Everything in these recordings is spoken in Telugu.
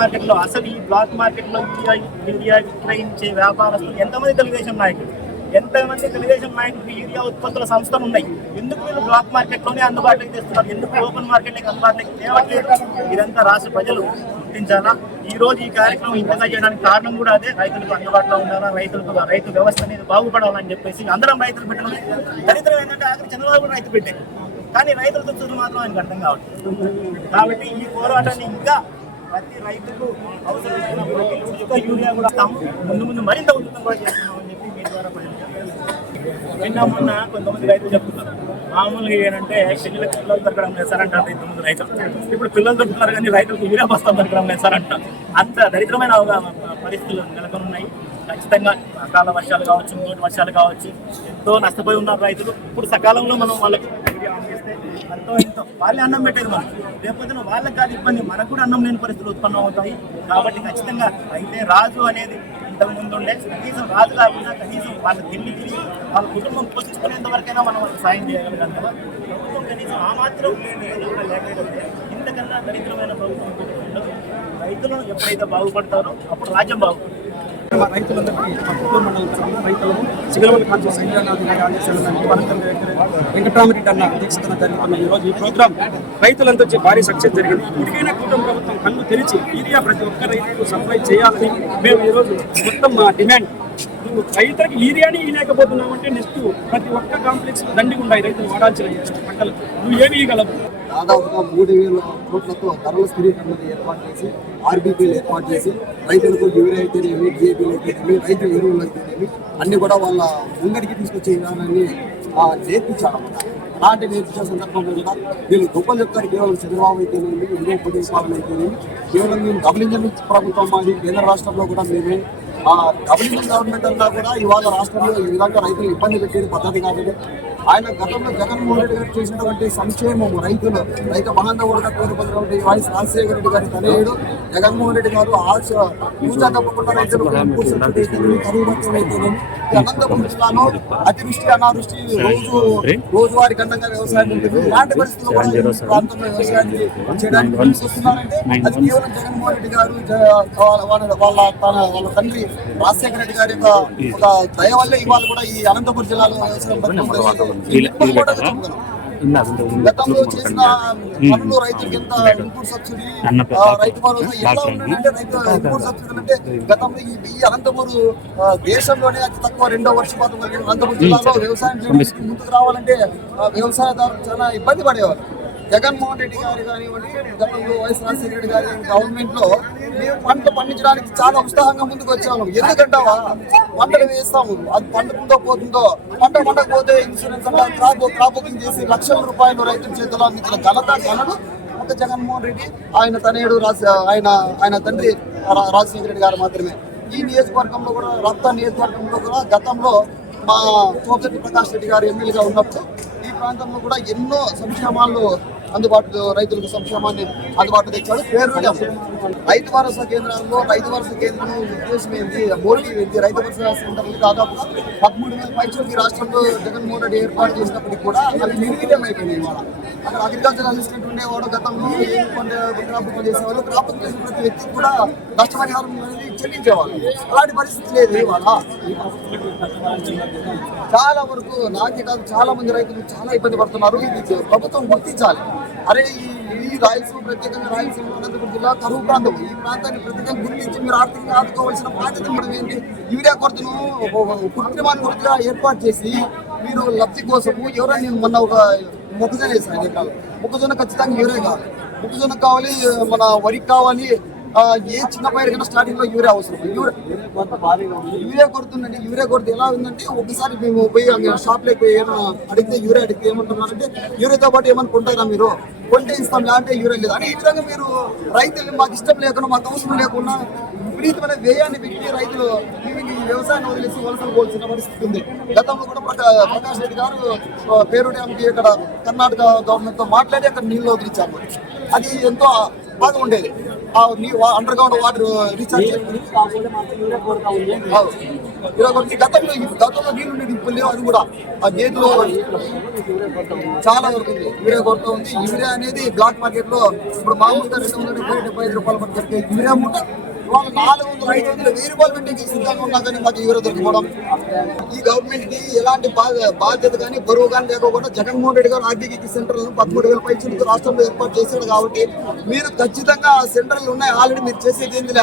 మార్కెట్లో అసలు ఈ బ్లాక్ మార్కెట్లో ఇండియా యూరియా విక్రయించే వ్యాపారస్తులు ఎంతమంది తెలుగుదేశం నాయకులు? ఎంతమంది తెలుగుదేశం నాయకులు యూరియా ఉత్పత్తుల సంస్థలు ఉన్నాయి? ఎందుకు వీళ్ళు బ్లాక్ మార్కెట్లోనే అందుబాటులోకి తెస్తున్నారు? ఎందుకు ఓపెన్ మార్కెట్లోకి అందుబాటులోకి తేవట్లేదు? ఇదంతా రాష్ట్ర ప్రజలు గుర్తించాలా? ఈ రోజు ఈ కార్యక్రమం ఇంతగా చేయడానికి కారణం కూడా అదే. రైతులకు అందుబాటులో ఉండాలా? రైతులకు రైతు వ్యవస్థ అనేది బాగుపడాలని చెప్పేసి అందరం రైతులు పెట్టడం దరిద్రం ఏంటంటే ఆఖరి చంద్రబాబు కూడా రైతు పెట్టారు కానీ రైతుల దుస్తులు మాత్రం ఆయనకు అర్థం కావట్లేదు. కాబట్టి ఈ పోరాటాన్ని ఇంకా ప్రతి రైతుకు అవసరమైన ప్రతి ఉచిత యూరియా కూడా ఇస్తాము. ముందు ముందు మరింత ఉచితం కూడా చేస్తున్నామని చెప్పి మీ ద్వారా నిన్న మొన్న కొంతమంది రైతులు చెప్తున్నారు. మామూలుగా ఏంటంటే పిల్లలకి పిల్లలు దొరకడం లేదు సార్ అంటారు ఇంతమంది రైతులు. ఇప్పుడు పిల్లలు దొరుకుతున్నారు కానీ రైతులకు యూరియా బస్తాలు దొరకడం లేదు సార్ అంటారు. అంత దరిద్రమైన అవగాహన పరిస్థితులు నెలకొన్నాయి. ఉన్నాయి ఖచ్చితంగా అకాల వర్షాలు కావచ్చు మూడు వర్షాలు కావచ్చు ఎంతో నష్టపోయి ఉన్నారు రైతులు. ఇప్పుడు సకాలంలో మనం వాళ్ళకి చేస్తే అంతో ఎంతో. వాళ్ళే అన్నం పెట్టేది మనం లేకపోతే వాళ్ళకి కాదు ఇబ్బంది. మనకు కూడా అన్నం లేని పరిస్థితులు ఉత్పన్నం అవుతాయి. కాబట్టి ఖచ్చితంగా అయితే రాజు అనేది ఇంతకు ముందు ఉండే కనీసం రాజు కాకుండా కనీసం వాళ్ళ తిండి తిని వాళ్ళ కుటుంబం పోషించుకునేంత వరకైనా మనం సాయం చేయగలిగాం కదా. ప్రభుత్వం కనీసం ఆ మాత్రం ఏదో లేకపోతే ఇంతకన్నా దరిద్రమైన ప్రభుత్వం రైతులను ఎప్పుడైతే బాగుపడతారో అప్పుడు రాజ్యం బాగుపడుతుంది. మా రైతులందరికీ పక్కూరు మండలం తరఫున రైతులను సిగలవల్లి కాంచి సంజయనాథ్ గారి ఆదేశాల వెంకటరామరెడ్డి అన్న అధ్యక్షతన జరుగుతున్న ఈ రోజు ఈ ప్రోగ్రాం రైతులంతా వచ్చి భారీ సక్సెస్ జరిగింది. ఇప్పటికైనా కూటమి ప్రభుత్వం కన్ను తెరిచి యూరియా ప్రతి ఒక్క రైతుకు సప్లై చేయాలని మేము ఈరోజు మొత్తం మా డిమాండ్. రైతులకు రైతులకు యూరియాని ఇవ్వలేకపోతున్నామంటే నెక్స్ట్ ప్రతి ఒక్క కాంప్లెక్స్ దండిగా ఉన్నాయి రైతులు వాడాల్సిన పంటలు నువ్వు ఏమి ఇవ్వగలవు దాదాపుగా మూడు వేల కోట్లతో ధరల స్థిరీకరణ ఏర్పాటు చేసి ఆర్బీపీలు ఏర్పాటు చేసి రైతులకు యూరియా అయితేనేమి డిఏపీలు అయితేనేమి రైతు ఎరువులు అయితేనేమి అన్ని కూడా వాళ్ళ ముంగడికి తీసుకొచ్చే విధానాన్ని ఆ, నేర్పించాలన్నమాట అలాంటి నేర్పించే సందర్భంలో కూడా వీళ్ళు గొప్పలు చెప్తారు కేవలం చంద్రబాబు అయితేనేమి ఎన్నో ఉపదేశాలు అయితేనేమి కేవలం మేము డబుల్ ఇంజన్ ప్రభుత్వం మాది కేంద్ర రాష్ట్రంలో కూడా మేమే. ఆ డబుల్ ఇంజన్ గవర్నమెంట్ అంతా కూడా ఇవాళ రాష్ట్రంలో ఈ విధంగా రైతులు ఇబ్బంది పెట్టేది పద్ధతి కాదు. ఆయన గతంలో జగన్మోహన్ రెడ్డి గారు చేసినటువంటి సంక్షేమం రైతులు రైతు బాంధవుడుగా పేరు పొందినటువంటి వైఎస్ రాజశేఖర రెడ్డి గారి తనయుడు జగన్మోహన్ రెడ్డి గారు ఆశ పూజ తప్పకుండా రైతులకు ఇన్పుట్ సబ్సిడీ అయితేనేమి, కరువు భత్యం అయితేనేమి, ఈ అనంతపురం జిల్లాలో అతివృష్టి అనావృష్టి రోజు రోజువారీ గండంగా వ్యవసాయం ఉంటుంది. ఇలాంటి పరిస్థితుల్లో కూడా ప్రాంతంలో వ్యవసాయాన్ని చేయడానికి అది కేవలం జగన్మోహన్ రెడ్డి గారు వాళ్ళ వాళ్ళ తన వాళ్ళ తండ్రి రాజశేఖర రెడ్డి గారి యొక్క ఒక దయ వల్లే ఇవాళ కూడా ఈ అనంతపురం జిల్లాలో వ్యవసాయం గతంలో ఈ అనంతపురం ఆ, దేశంలోనే అతి తక్కువ రెండో వర్షపాతం కలిగిన అనంతపురం జిల్లాలో వ్యవసాయం చేయడానికి ముందుకు రావాలంటే ఆ, వ్యవసాయదారులు చాలా ఇబ్బంది పడేవారు జగన్మోహన్ రెడ్డి గారు కానివ్వండి గతంలో వైఎస్ రాజశేఖర రెడ్డి గారి గవర్నమెంట్లో మేము పంట పండించడానికి చాలా ఉత్సాహంగా ముందుకు వచ్చాము. ఎందుకంటావా? పంటలు వేస్తాము. అది పండుతుందో పోతుందో? పంట పండకపోతే ఇన్సూరెన్స్ అంటే క్రాప్ క్రాప్ బుకింగ్ చేసి లక్షల రూపాయలు రైతుల చేతిలో అందించిన ఘనత ఘనడు ఒక జగన్మోహన్ రెడ్డి ఆయన తనయుడు రాజ ఆయన ఆయన తండ్రి రాజశేఖర రెడ్డి గారు మాత్రమే. ఈ నియోజకవర్గంలో కూడా రక్త నియోజకవర్గంలో కూడా గతంలో మా సోమశెట్టి ప్రకాష్ రెడ్డి గారు ఎమ్మెల్యేగా ఉన్నప్పుడు ఈ ప్రాంతంలో కూడా ఎన్నో సంక్షేమాలు అందుబాటులో రైతులకు సంక్షేమాన్ని అందుబాటులో తెచ్చాడు. పేరు రైతు భరోసా కేంద్రాల్లో రైతు భరోసా కేంద్రం ఉద్దేశం ఏంటి? మోడీ ఏంటి? రైతు భరోసా సెంటర్లు దాదాపు పదమూడు వేల పైచలకి రాష్ట్రంలో జగన్మోహన్ రెడ్డి ఏర్పాటు చేసినప్పటికీ కూడా అవి నిర్వీర్యం అయిపోయినాయి అక్కడ అగ్రికల్చర్ అసిస్టెంట్ ఉండేవాడు గతంలో ఏం పంట క్రాప్ చేసేవాళ్ళు క్రాప్ చేసిన ప్రతి వ్యక్తికి కూడా నష్టపరిహారం అనేది చెల్లించేవాళ్ళు. అలాంటి పరిస్థితి లేదు ఇవాళ. చాలా వరకు నాకే కాదు చాలా మంది రైతులు చాలా ఇబ్బంది పడుతున్నారు. ఇది ప్రభుత్వం గుర్తించాలి. అరే ఈ రాయలసీమ ప్రత్యేకంగా రాయలసీమ అనంతపురం జిల్లా కరువు ప్రాంతం. ఈ ప్రాంతాన్ని ప్రత్యేకంగా గుర్తించి మీరు ఆర్థికంగా ఆదుకోవాల్సిన బాధ్యత మనం ఏంటి? యూరియా కొరతను కృత్రిమాన్ని కొరతగా ఏర్పాటు చేసి మీరు లబ్ధి కోసము ఎవరైనా నేను మొన్న ఒక మొక్కజొన్న వేసిన మొక్కజొన్న ఖచ్చితంగా యూరియా కావాలి? మొక్కజొన్న కావాలి మన వరికి కావాలి ఏ చిన్న పైరు కన్నా స్టార్టింగ్లో యూరియా అవసరం. యూరియా కొడుతుందండి యూరియా కొడుతు ఎలా ఉందంటే ఒకసారి మేము పోయి షాప్ లేక పోయి ఏమైనా అడిగితే యూరియా అడిగితే ఏమంటున్నారంటే యూరియాతో పాటు ఏమైనా కొంటారా మీరు? కొంటే ఇస్తాం లేదంటే యూరియా లేదు. అని ఈ విధంగా మీరు రైతులు మాకు ఇష్టం లేకుండా మాకు అవసరం లేకుండా విపరీతమైన వ్యయాన్ని పెట్టి రైతులు ఈ వ్యవసాయాన్ని వదిలేసి వలసలు పోల్సిన పరిస్థితి ఉంది. గతంలో కూడా ప్రకాష్ రెడ్డి గారు పేరు డ్యామ్కి ఇక్కడ కర్ణాటక గవర్నమెంట్తో మాట్లాడి అక్కడ నీళ్ళు వదిలించారు. అది ఎంతో బాగా ఉండేది. ఆ అండర్ గ్రౌండ్ వాటర్ రీఛార్జ్ గతంలో గతంలో నీళ్ళు ఉండేది ఇప్పుడు లేవు అది కూడా. ఆ గేట్లో చాలా వరకు ఉంది. యూరియా కొరత ఉంది. యూరియా అనేది బ్లాక్ మార్కెట్లో ఇప్పుడు మామూలుగా రెండు వందల డెబ్బై డెబ్బై ఐదు రూపాయలు దొరికే యూరియా మూట. ఇవాళ నాలుగు వందల ఐదు వందల వెయ్యి రూపాయలు పెట్టి సిద్ధంగా ఉన్నా కానీ మాకు యూరియా దొరికిపోవడం. ఈ గవర్నమెంట్కి ఎలాంటి బాధ్యత కానీ బరువు కానీ లేకపోకుండా జగన్మోహన్ రెడ్డి గారు ఆర్థిక సెంటర్లను పదమూడు వేల చిన్న రాష్ట్రంలో ఏర్పాటు చేశాడు కాబట్టి మీరు ఖచ్చితంగా సెంటర్లు ఉన్నాయి. ఆల్రెడీ మీరు చేసేది ఏంది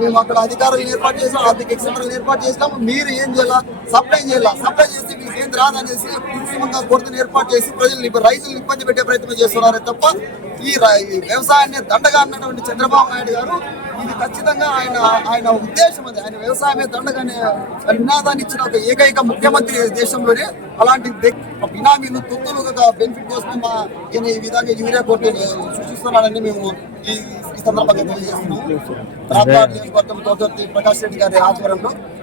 మేము అక్కడ అధికారులను ఏర్పాటు చేసాం ఆర్థిక సెంటర్లు ఏర్పాటు చేసినాము. మీరు ఏం చేయాలా? సప్లై చేయాలా? సప్లై చేసి మీకు ఏం రాదనేసి కృత్రిమంగా కొరతను ఏర్పాటు చేసి ప్రజలు రైతులు రైతులను ఇబ్బంది పెట్టే ప్రయత్నం చేస్తున్నారే తప్ప ఈ ఈ వ్యవసాయాన్ని దండగా అన్నటువంటి చంద్రబాబు నాయుడు గారు ఇది ఖచ్చితంగా ఆయన ఆయన ఉద్దేశం అది. ఆయన వ్యవసాయమే దండగానే నినాదాన్ని ఇచ్చిన ఒక ఏకైక ముఖ్యమంత్రి దేశంలోనే. అలాంటి బినామీలు తొత్తులుగా బెనిఫిట్ కోసం మా ఈయన ఈ విధంగా యూరియా కోర్టు సృష్టిస్తున్నాడని మేము ఈ సందర్భంగా తెలియజేస్తున్నాము రాప్తాడు నియోజకవర్గం తోటర్తి ప్రకాష్ రెడ్డి గారి ఆధ్వర్యంలో